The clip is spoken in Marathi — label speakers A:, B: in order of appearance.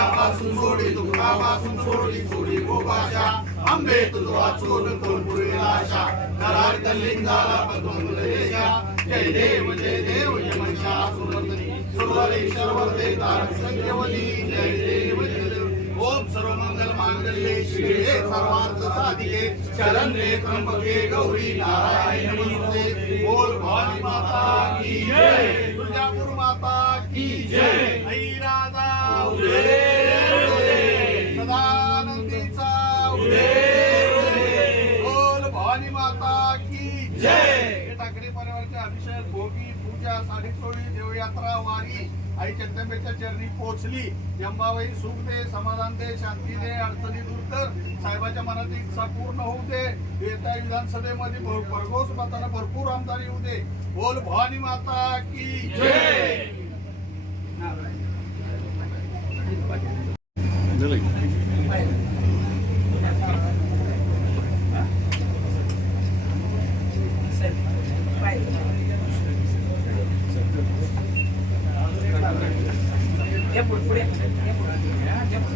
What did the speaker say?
A: काय होतं, हात सोडी सोडी गोपाशा
B: आंबे तुझ वाचून कोण पुरेलाशा करार लिंगाला पदोंगलेशा जय देव जय देव जय मनशा सुरवंदनी सुरवरेश्वर सर्वते तारक संख्यवली जय देव जय देव. ओम सर्व मंगल मांगल्ये शिवे सर्वार्थ साधिके. रे त्र्यंबके गौरी नारायण नमस्ते बोल भवानी माता की जय. बोल भवानी माता की जय. हे टाकडी परिवारचे अभिषेक भोगी पूजा साडी देवयात्रा वारी. आई चंदंबेच्या चरणी पोहोचली. यंबाबाई सुख दे समाधान दे शांती दे अडचणी दूर कर. साहेबाच्या मनात इच्छा पूर्ण होऊ दे. येत्या विधानसभेमध्ये भर- भरघोस मताना भरपूर आमदार येऊ दे. बोल भवानी माता की जय. ya por fuera, ya por la ya por